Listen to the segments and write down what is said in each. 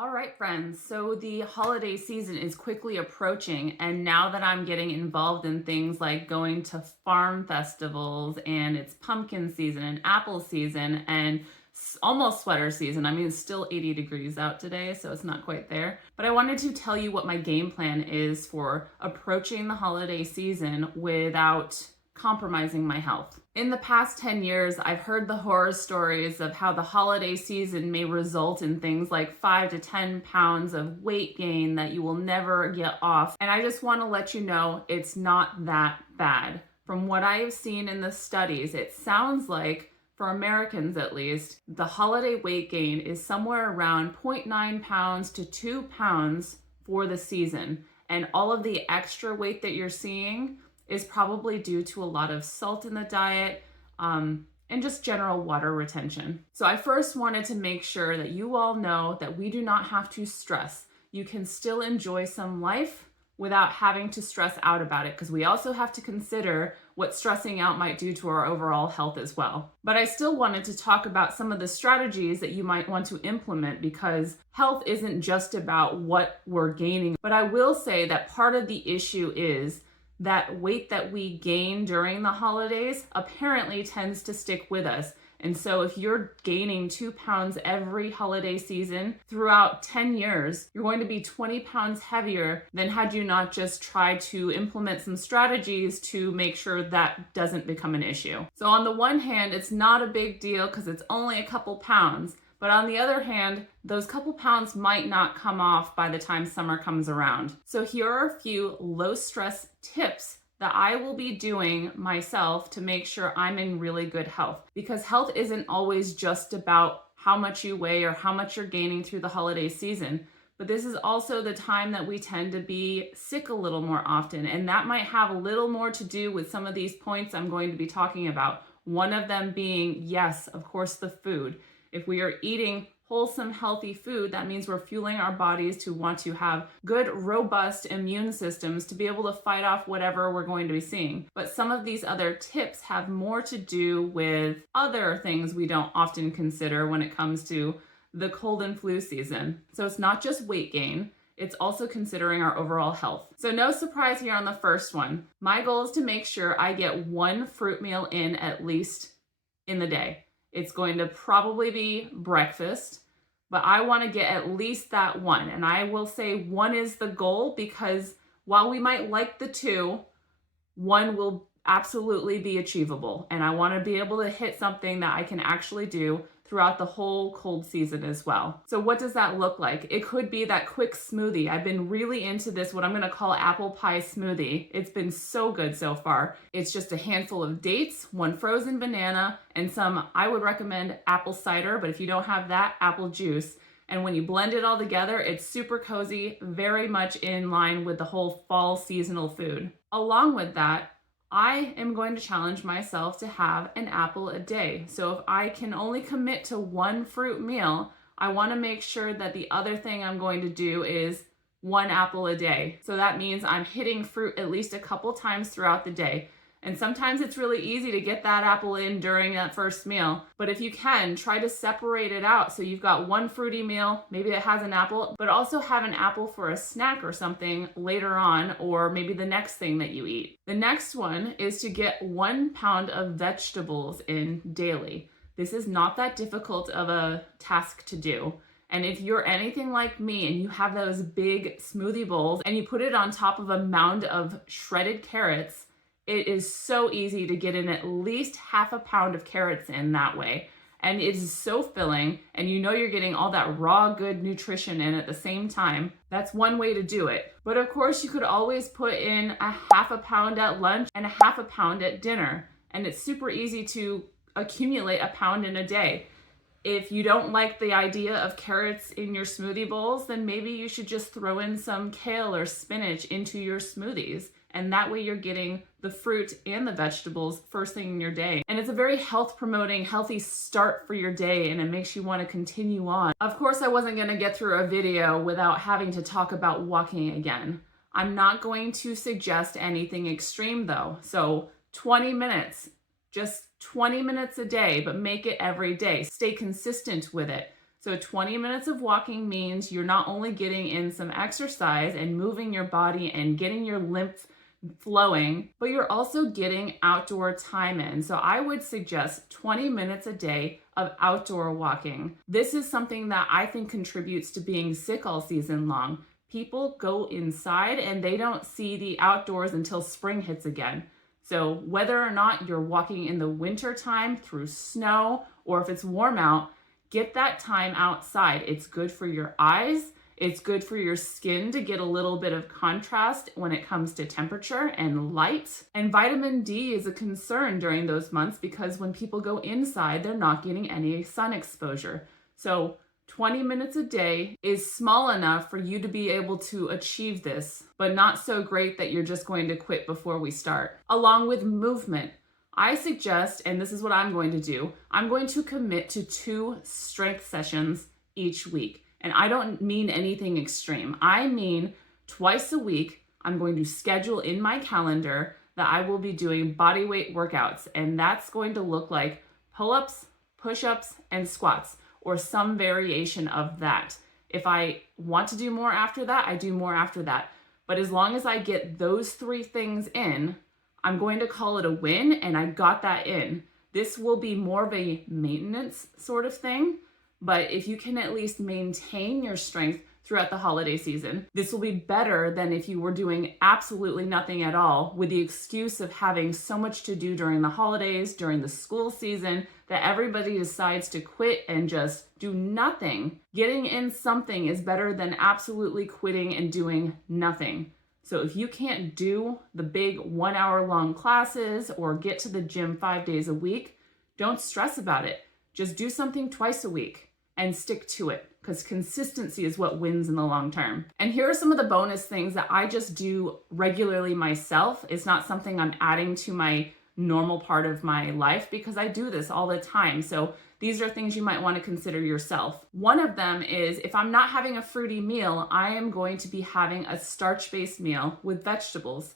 All right, friends. So the holiday season is quickly approaching, and now that I'm getting involved in things like going to farm festivals, and it's pumpkin season and apple season and almost sweater season. I mean, it's still 80 degrees out today, so it's not quite there. But I wanted to tell you what my game plan is for approaching the holiday season without compromising my health. In the past 10 years, I've heard the horror stories of how the holiday season may result in things like 5 to 10 pounds of weight gain that you will never get off. And I just want to let you know it's not that bad. From what I have seen in the studies, it sounds like, for Americans at least, the holiday weight gain is somewhere around 0.9 pounds to 2 pounds for the season. And all of the extra weight that you're seeing is probably due to a lot of salt in the diet and just general water retention. So I first wanted to make sure that you all know that we do not have to stress. You can still enjoy some life without having to stress out about it, because we also have to consider what stressing out might do to our overall health as well. But I still wanted to talk about some of the strategies that you might want to implement, because health isn't just about what we're gaining. But I will say that part of the issue is that weight that we gain during the holidays apparently tends to stick with us. And so if you're gaining 2 pounds every holiday season throughout 10 years, you're going to be 20 pounds heavier than had you not just tried to implement some strategies to make sure that doesn't become an issue. So on the one hand, it's not a big deal because it's only a couple pounds. But on the other hand, those couple pounds might not come off by the time summer comes around. So here are a few low stress tips that I will be doing myself to make sure I'm in really good health. Because health isn't always just about how much you weigh or how much you're gaining through the holiday season. But this is also the time that we tend to be sick a little more often. And that might have a little more to do with some of these points I'm going to be talking about. One of them being, yes, of course, the food. If we are eating wholesome, healthy food, that means we're fueling our bodies to want to have good, robust immune systems to be able to fight off whatever we're going to be seeing. But some of these other tips have more to do with other things we don't often consider when it comes to the cold and flu season. So it's not just weight gain, it's also considering our overall health. So no surprise here on the first one. My goal is to make sure I get one fruit meal in at least in the day. It's going to probably be breakfast, but I want to get at least that one. And I will say one is the goal, because while we might like the two, one will absolutely be achievable. And I want to be able to hit something that I can actually do throughout the whole cold season as well. So what does that look like? It could be that quick smoothie. I've been really into this, what I'm going to call apple pie smoothie. It's been so good so far. It's just a handful of dates, one frozen banana, and some, I would recommend apple cider, but if you don't have that, apple juice. And when you blend it all together, it's super cozy, very much in line with the whole fall seasonal food. Along with that, I am going to challenge myself to have an apple a day. So if I can only commit to one fruit meal, I want to make sure that the other thing I'm going to do is one apple a day. So that means I'm hitting fruit at least a couple times throughout the day. And sometimes it's really easy to get that apple in during that first meal. But if you can, try to separate it out. So you've got one fruity meal, maybe that has an apple, but also have an apple for a snack or something later on, or maybe the next thing that you eat. The next one is to get 1 pound of vegetables in daily. This is not that difficult of a task to do. And if you're anything like me and you have those big smoothie bowls and you put it on top of a mound of shredded carrots, it is so easy to get in at least half a pound of carrots in that way. And it is so filling, and you know you're getting all that raw, good nutrition in at the same time. That's one way to do it. But of course, you could always put in a half a pound at lunch and a half a pound at dinner. And it's super easy to accumulate a pound in a day. If you don't like the idea of carrots in your smoothie bowls, then maybe you should just throw in some kale or spinach into your smoothies. And that way you're getting the fruit and the vegetables first thing in your day. And it's a very health promoting, healthy start for your day, and it makes you want to continue on. Of course, I wasn't going to get through a video without having to talk about walking again. I'm not going to suggest anything extreme though. So 20 minutes, just 20 minutes a day, but make it every day. Stay consistent with it. So 20 minutes of walking means you're not only getting in some exercise and moving your body and getting your lymph flowing, but you're also getting outdoor time in. So I would suggest 20 minutes a day of outdoor walking. This is something that I think contributes to being sick all season long. People go inside and they don't see the outdoors until spring hits again. So whether or not you're walking in the winter time through snow or if it's warm out, get that time outside. It's good for your eyes. It's good for your skin to get a little bit of contrast when it comes to temperature and light. And vitamin D is a concern during those months because when people go inside, they're not getting any sun exposure. So 20 minutes a day is small enough for you to be able to achieve this, but not so great that you're just going to quit before we start. Along with movement, I suggest, and this is what I'm going to do, I'm going to commit to 2 strength sessions each week. And I don't mean anything extreme. I mean twice a week, I'm going to schedule in my calendar that I will be doing body weight workouts. And that's going to look like pull-ups, push-ups, and squats, or some variation of that. If I want to do more after that, I do more after that. But as long as I get those 3 things in, I'm going to call it a win, and I got that in. This will be more of a maintenance sort of thing, but if you can at least maintain your strength throughout the holiday season, this will be better than if you were doing absolutely nothing at all with the excuse of having so much to do during the holidays, during the school season, that everybody decides to quit and just do nothing. Getting in something is better than absolutely quitting and doing nothing. So if you can't do the big 1-hour-long classes or get to the gym 5 days a week, don't stress about it. Just do something twice a week and stick to it, because consistency is what wins in the long term. And here are some of the bonus things that I just do regularly myself. It's not something I'm adding to my normal part of my life because I do this all the time. So these are things you might want to consider yourself. One of them is if I'm not having a fruity meal, I am going to be having a starch-based meal with vegetables.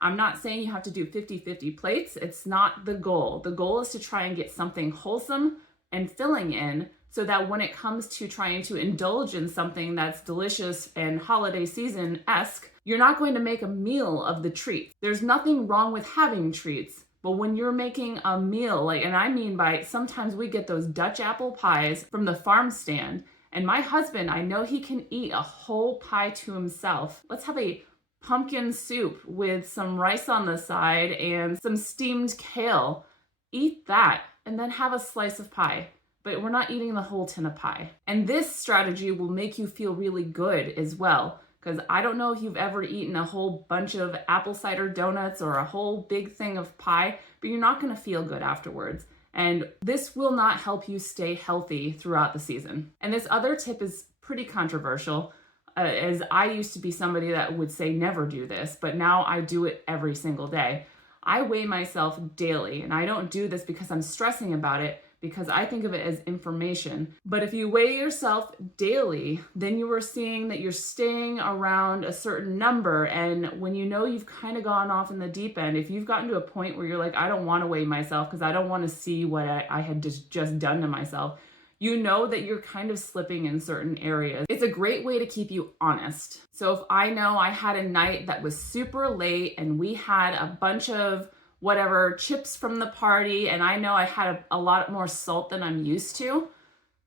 I'm not saying you have to do 50-50 plates. It's not the goal. The goal is to try and get something wholesome and filling in so that when it comes to trying to indulge in something that's delicious and holiday season-esque, you're not going to make a meal of the treats. There's nothing wrong with having treats, but when you're making a meal, and I mean by sometimes we get those Dutch apple pies from the farm stand, and my husband, I know he can eat a whole pie to himself. Let's have a pumpkin soup with some rice on the side and some steamed kale. Eat that and then have a slice of pie. But we're not eating the whole tin of pie. And this strategy will make you feel really good as well, because I don't know if you've ever eaten a whole bunch of apple cider donuts or a whole big thing of pie, but you're not gonna feel good afterwards. And this will not help you stay healthy throughout the season. And this other tip is pretty controversial, as I used to be somebody that would say never do this, but now I do it every single day. I weigh myself daily, and I don't do this because I'm stressing about it, because I think of it as information. But if you weigh yourself daily, then you are seeing that you're staying around a certain number. And when you know you've kind of gone off in the deep end, if you've gotten to a point where you're like, I don't want to weigh myself because I don't want to see what I had just done to myself, you know that you're kind of slipping in certain areas. It's a great way to keep you honest. So if I know I had a night that was super late and we had a bunch of whatever chips from the party, and I know I had a lot more salt than I'm used to,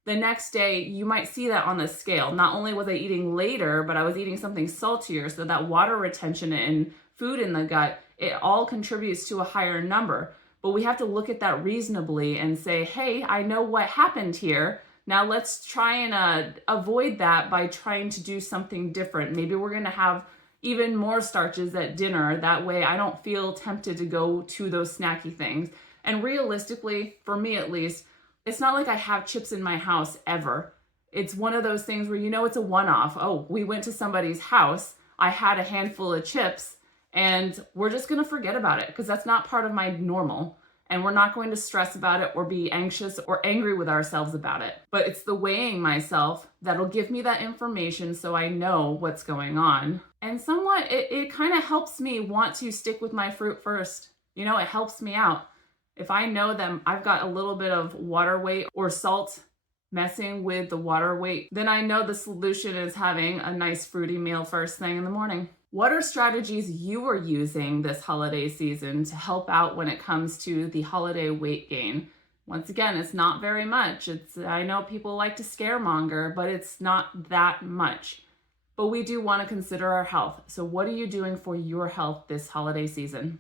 the next day you might see that on the scale. Not only was I eating later, but I was eating something saltier, so that water retention and food in the gut, it all contributes to a higher number. But we have to look at that reasonably and say, hey, I know what happened here. Now let's try and avoid that by trying to do something different. Maybe we're gonna have even more starches at dinner. That way I don't feel tempted to go to those snacky things. And realistically, for me at least, it's not like I have chips in my house ever. It's one of those things where you know it's a one-off. Oh, we went to somebody's house, I had a handful of chips, and we're just gonna forget about it because that's not part of my normal. And we're not going to stress about it or be anxious or angry with ourselves about it. But it's the weighing myself that'll give me that information so I know what's going on. And somewhat, it kind of helps me want to stick with my fruit first. You know, it helps me out. If I know that I've got a little bit of water weight or salt messing with the water weight, then I know the solution is having a nice fruity meal first thing in the morning. What are strategies you are using this holiday season to help out when it comes to the holiday weight gain? Once again, it's not very much. I know people like to scaremonger, but it's not that much. But we do want to consider our health. So what are you doing for your health this holiday season?